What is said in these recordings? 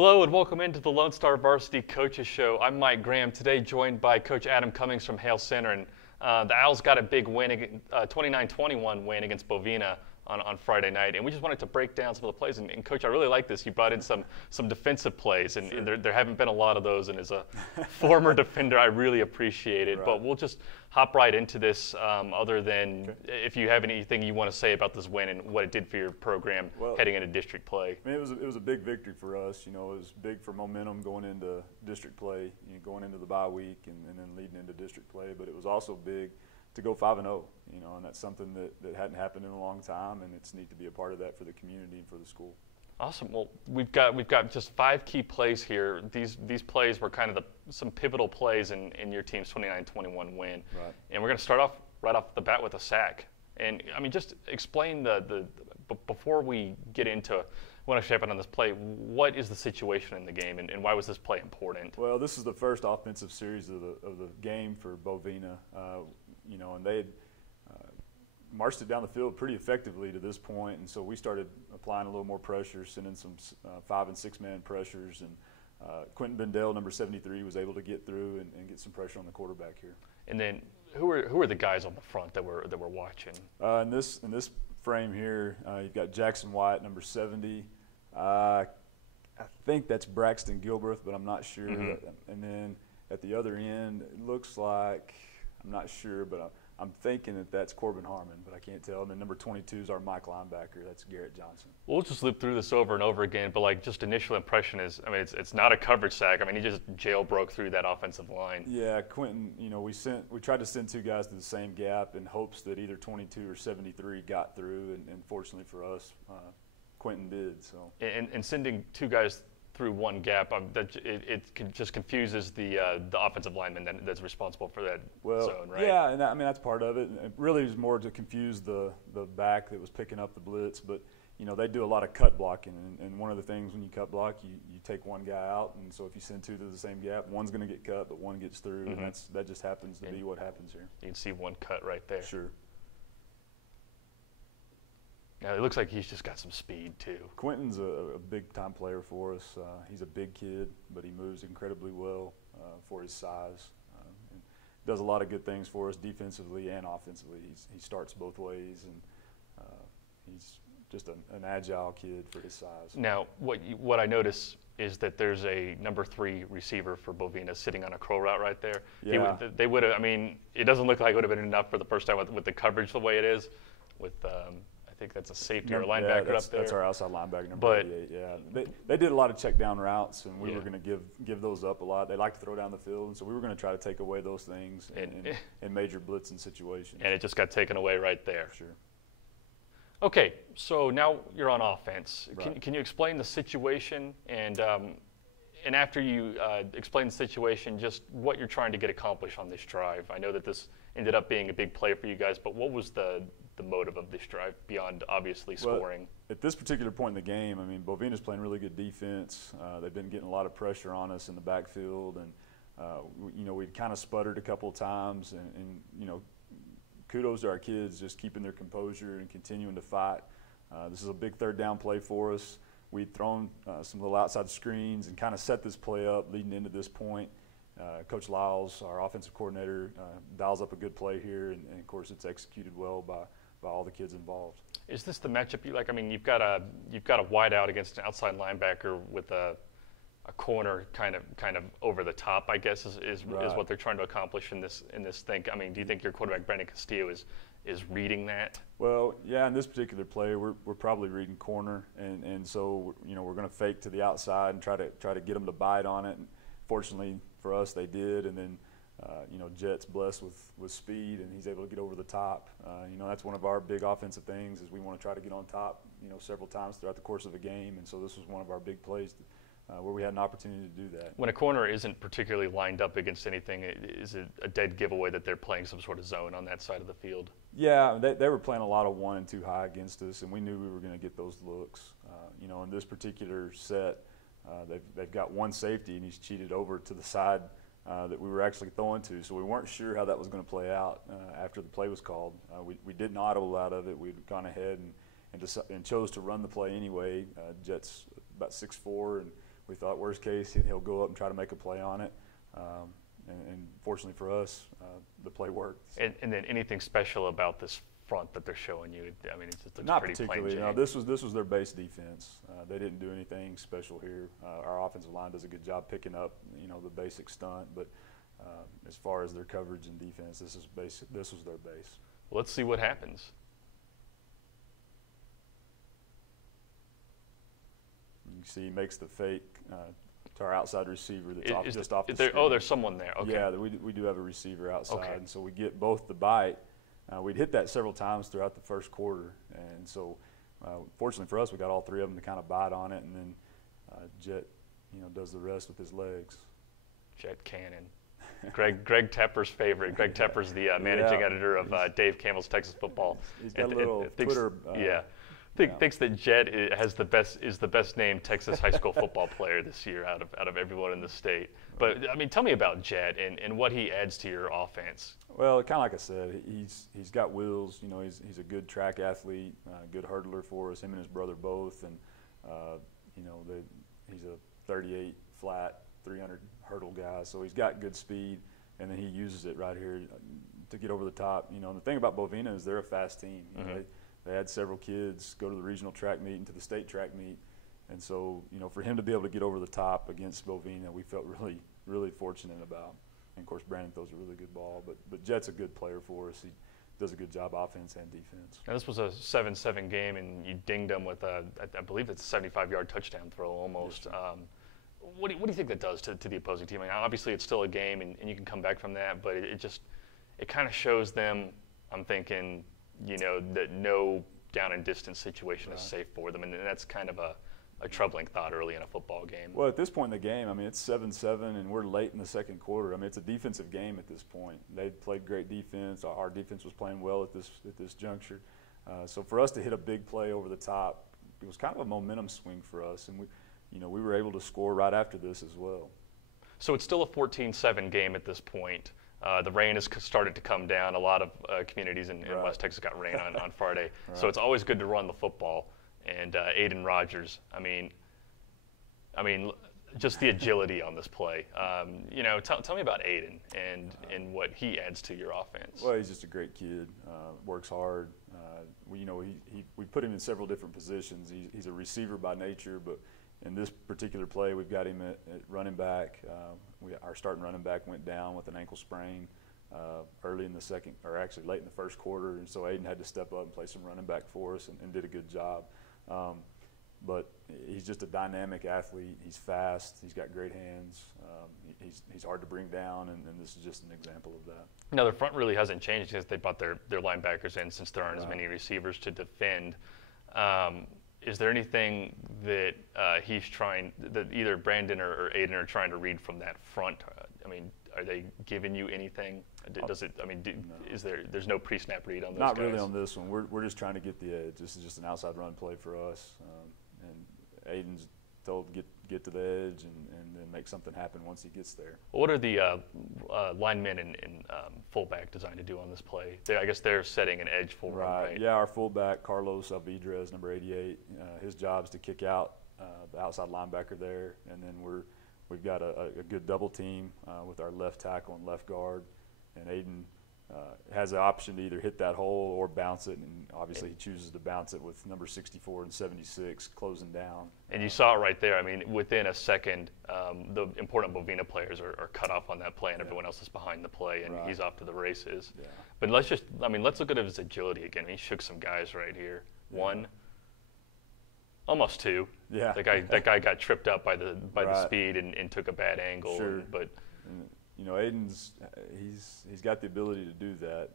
Hello and welcome into the Lone Star Varsity Coaches Show. I'm Mike Graham, today joined by Coach Adam Cummings from Hale Center. And the Owls got a big win, 29-21 win against Bovina on Friday night. And we just wanted to break down some of the plays. And Coach, I really like this. You brought in some defensive plays, and, Sure. and there haven't been a lot of those. And as a former defender, I really appreciate it. Right. But we'll just hop right into this, other than if you have anything you want to say about this win and what it did for your program heading into district play. I mean, it was a big victory for us. You know, it was big for momentum going into district play, going into the bye week, and then leading into district play. But it was also big to go 5-0. You know, and that's something that hadn't happened in a long time, and it's neat to be a part of that for the community and for the school. Awesome. Well, we've got just 5 key plays here. These plays were kind of some pivotal plays in your team's 29-21 win. Right. And we're going to start off right off the bat with a sack. And I mean, just explain before we get into what actually happened on this play, what is the situation in the game, and why was this play important? Well, this is the first offensive series of the game for Bovina. You know, and they had marched it down the field pretty effectively to this point, and so we started applying a little more pressure, sending some 5- and 6-man pressures, and Quentin Bendel, number 73, was able to get through and get some pressure on the quarterback here. And then who are the guys on the front that we're watching? In this frame here, you've got Jackson White, number 70. I think that's Braxton Gilbreth, but I'm not sure. Mm-hmm. And then at the other end, it looks like, I'm not sure, but I'm thinking that's Corbin Harmon, but I can't tell. And then number 22 is our Mike linebacker. That's Garrett Johnson. We'll just loop through this over and over again, but like just initial impression is, I mean, it's not a coverage sack. I mean, he just jailbroke through that offensive line. Yeah, Quentin. You know, we tried to send 2 guys to the same gap in hopes that either 22 or 73 got through, and fortunately for us, Quentin did. So. And sending 2 guys through one gap, it just confuses the offensive lineman that's responsible for that zone, right? Yeah, and I mean that's part of it. It really was more to confuse the back that was picking up the blitz. But you know, they do a lot of cut blocking, and one of the things when you cut block, you take one guy out, and so if you send 2 to the same gap, one's going to get cut, but one gets through, and that just happens to be what happens here. You can see one cut right there. Sure. Now, it looks like he's just got some speed, too. Quentin's a big-time player for us. He's a big kid, but he moves incredibly well for his size. And does a lot of good things for us defensively and offensively. He starts both ways, and he's just an agile kid for his size. Now, what I notice is that there's a number 3 receiver for Bovina sitting on a crow route right there. Yeah. They would have, I mean, it doesn't look like it would have been enough for the first time with the coverage the way it is with I think that's a safety or a linebacker up there. That's our outside linebacker, number 88. Yeah, they did a lot of check down routes, and we were going to give those up a lot. They like to throw down the field, and so we were going to try to take away those things in major blitzing situations. And it just got taken away right there. Sure. Okay, so now you're on offense. Right. Can you explain the situation and after you explain the situation, just what you're trying to get accomplished on this drive? I know that this ended up being a big play for you guys, but what was the motive of this drive beyond obviously scoring? Well, at this particular point in the game, I mean, Bovina's playing really good defense. They've been getting a lot of pressure on us in the backfield, and you know, we'd kind of sputtered a couple of times, and you know, kudos to our kids just keeping their composure and continuing to fight. This is a big 3rd down play for us. We'd thrown some little outside screens and kind of set this play up leading into this point. Coach Lyles, our offensive coordinator, dials up a good play here, and of course it's executed well by all the kids involved. Is this the matchup you like? I mean, you've got a wide out against an outside linebacker with a corner kind of over the top, I guess is what they're trying to accomplish in this thing. I mean, do you think your quarterback Brandon Castillo is reading that? Well, yeah, in this particular play, we're probably reading corner, and so you know, we're going to fake to the outside and try to get them to bite on it. And fortunately for us, they did, and then you know, Jet's blessed with speed, and he's able to get over the top. You know, that's one of our big offensive things is we want to try to get on top, you know, several times throughout the course of a game, and so this was one of our big plays where we had an opportunity to do that. When a corner isn't particularly lined up against anything, is it a dead giveaway that they're playing some sort of zone on that side of the field? Yeah, they were playing a lot of 1 and 2 high against us, and we knew we were going to get those looks. You know, in this particular set, they've got one safety, and he's cheated over to the side that we were actually throwing to, so we weren't sure how that was going to play out after the play was called. We didn't audible out of it. We'd gone ahead and chose to run the play anyway. Jet's about 6'4", and we thought worst case he'll go up and try to make a play on it. And fortunately for us, the play worked. And then anything special about this front that they're showing you? I mean, it's just not pretty particularly. plain Jane. This was their base defense. They didn't do anything special here. Our offensive line does a good job picking up, the basic stunt. But as far as their coverage and defense, this was their base. Well, let's see what happens. You see, he makes the fake to our outside receiver that's just off the there, screen. oh, there's someone there. Okay. Yeah, we do have a receiver outside, Okay. and so we get both the bite. We'd hit that several times throughout the first quarter, and so fortunately for us, we got all three of them to kind of bite on it, and then Jet, does the rest with his legs. Jet Cannon. Greg Tepper's favorite. Greg Tepper's the managing editor of Dave Campbell's Texas Football. He's got a little Twitter. Thinks that Jet is the best named Texas high school football player this year out of everyone in the state. But I mean, tell me about Jet and what he adds to your offense. Well, kind of like I said, he's got wheels. He's a good track athlete, good hurdler for us. Him and his brother both, and he's a 38 flat, 300 hurdle guy. So he's got good speed, and then he uses it right here to get over the top. And the thing about Bovina is they're a fast team. They had several kids go to the regional track meet and to the state track meet. And so, for him to be able to get over the top against Bovina, we felt really, really fortunate about. And, of course, Brandon throws a really good ball. But Jet's a good player for us. He does a good job offense and defense. Now, this was a 7-7 game, and you dinged him with I believe it's a 75-yard touchdown throw almost. Yes, what do you think that does to the opposing team? I mean, obviously, it's still a game, and you can come back from that. But it kind of shows them, I'm thinking, that no down and distance situation is safe for them, and that's kind of a troubling thought early in a football game. Well, at this point in the game, I mean, it's 7-7, and we're late in the second quarter. I mean, it's a defensive game at this point. They played great defense. Our defense was playing well at this juncture. So for us to hit a big play over the top, it was kind of a momentum swing for us, and we were able to score right after this as well. So it's still a 14-7 game at this point. The rain has started to come down. A lot of communities in West Texas got rain on Friday. Right. So it's always good to run the football. And Aiden Rodgers, I mean, just the agility on this play. Tell me about Aiden and what he adds to your offense. Well, he's just a great kid. Works hard. We put him in several different positions. He's a receiver by nature, but in this particular play, we've got him at running back. Our starting running back went down with an ankle sprain early in the second, or actually late in the first quarter, and so Aiden had to step up and play some running back for us and did a good job. But he's just a dynamic athlete. He's fast. He's got great hands. He's hard to bring down, and this is just an example of that. Now, their front really hasn't changed because they brought their linebackers in since there aren't as many receivers to defend. Is there anything that he's trying, that either Brandon or Aiden are trying to read from that front? I mean, are they giving you anything? Does it? I mean, is there's no pre-snap read on those Not guys? really on this one. We're just trying to get the edge. This is just an outside run play for us, and Aiden's told get to the edge and then make something happen once he gets there. What are the linemen and fullback designed to do on this play? I guess they're setting an edge for him, right? Yeah, our fullback, Carlos Alvidrez, number 88, his job is to kick out the outside linebacker there, and then we've got a good double team with our left tackle and left guard, and Aiden has the option to either hit that hole or bounce it, and obviously he chooses to bounce it with number 64 and 76 closing down. And you saw it right there. I mean, within a second, the important Bovina players are cut off on that play, and everyone else is behind the play, and he's off to the races. Yeah. But let's look at his agility again. He shook some guys right here. Yeah. One, almost two. Yeah. That guy got tripped up by the speed and took a bad angle. Sure. But Aiden's he's got the ability to do that.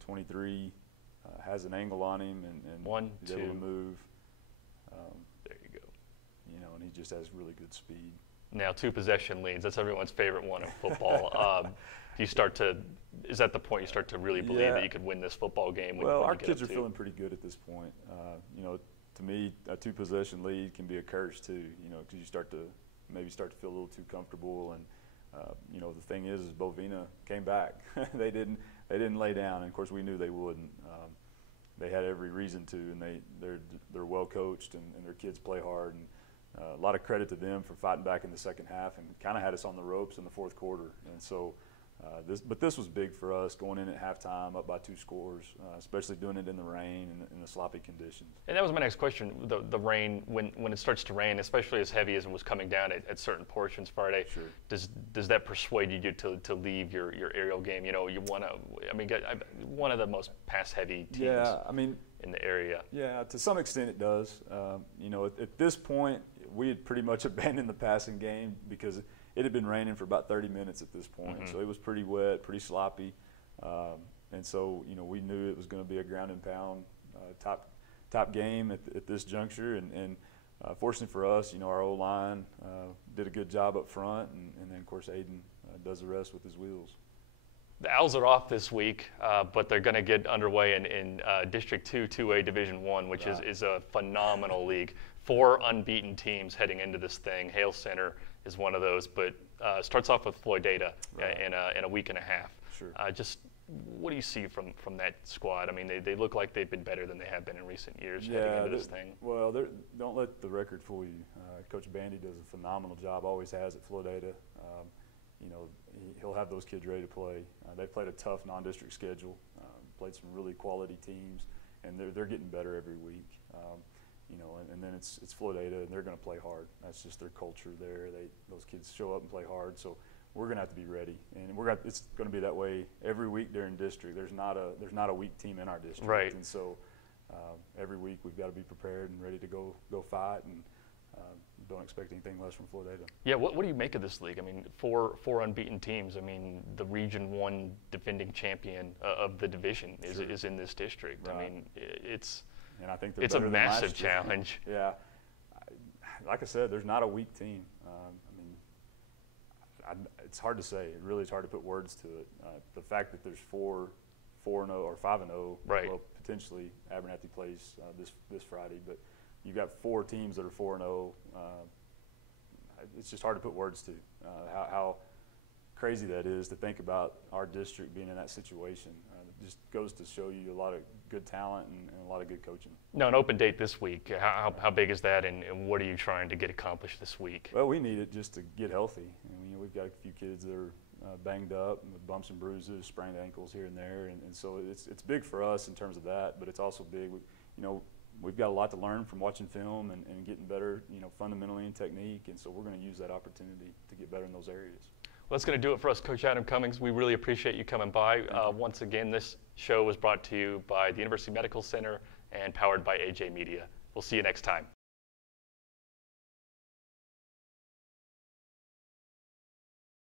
23 has an angle on him and he's able to move. There you go. And he just has really good speed. Now 2 possession leads. That's everyone's favorite one in football. Is that the point you start to really believe that you could win this football game? Well, our kids are feeling pretty good at this point. To me, a 2 possession lead can be a curse too. Because you start to feel a little too comfortable, and the thing is Bovina came back. They didn't lay down, and of course we knew they wouldn't. They had every reason to, and they're well coached, and their kids play hard, and a lot of credit to them for fighting back in the second half and kind of had us on the ropes in the fourth quarter. And so, this was big for us, going in at halftime up by 2 scores, especially doing it in the rain and in the sloppy conditions. And that was my next question. The rain, when it starts to rain, especially as heavy as it was coming down at certain portions Friday, Sure. Does that persuade you to leave your aerial game? You know, you want to. I mean, one of the most pass-heavy teams. Yeah, I mean, in the area. Yeah, to some extent it does. You know, at this point, we had pretty much abandoned the passing game because it had been raining for about 30 minutes at this point. Mm-hmm. So it was pretty wet, pretty sloppy. And so, you know, we knew it was going to be a ground and pound top game at this juncture. And fortunately for us, you know, our O-line did a good job up front. And then, of course, Aiden does the rest with his wheels. The Owls are off this week, but they're going to get underway in District 2, 2A Division 1, which Right. is a phenomenal league. 4 unbeaten teams heading into this thing. Hale Center is one of those, but starts off with Floyd Data Right. in a week and a half. Sure. Just what do you see from that squad? I mean, they look like they've been better than they have been in recent years heading into this thing. Well, don't let the record fool you. Coach Bandy does a phenomenal job, always has at Floyd Data. You know, he'll have those kids ready to play. They played a tough non-district schedule, played some really quality teams, and they're getting better every week. You know, and then it's Floyd Data, and they're going to play hard. That's just their culture there. Those kids show up and play hard, so we're going to have to be ready, and it's going to be that way every week during district. There's not a weak team in our district, right. And so every week we've got to be prepared and ready to go fight, and don't expect anything less from Floyd Data. Yeah, what do you make of this league? I mean, four unbeaten teams. I mean, the Region 1 defending champion of the division is in this district. Right. I mean, it's a a massive challenge. Yeah, like I said, there's not a weak team. It's hard to say. It really is hard to put words to it. The fact that there's 4-0 or 5-0, right. Well, potentially Abernathy plays this Friday, but you've got 4 teams that are 4-0. It's just hard to put words to how crazy that is to think about our district being in that situation. It just goes to show you a lot of good talent and a lot of good coaching. No, an open date this week. How big is that, and what are you trying to get accomplished this week? Well, we need it just to get healthy. You know, we've got a few kids that are banged up with bumps and bruises, sprained ankles here and there, and so it's big for us in terms of that, but it's also big. You know, we've got a lot to learn from watching film and getting better, you know, fundamentally in technique, and so we're going to use that opportunity to get better in those areas. Well, that's going to do it for us, Coach Adam Cummings. We really appreciate you coming by. Once again, this show was brought to you by the University Medical Center and powered by AJ Media. We'll see you next time.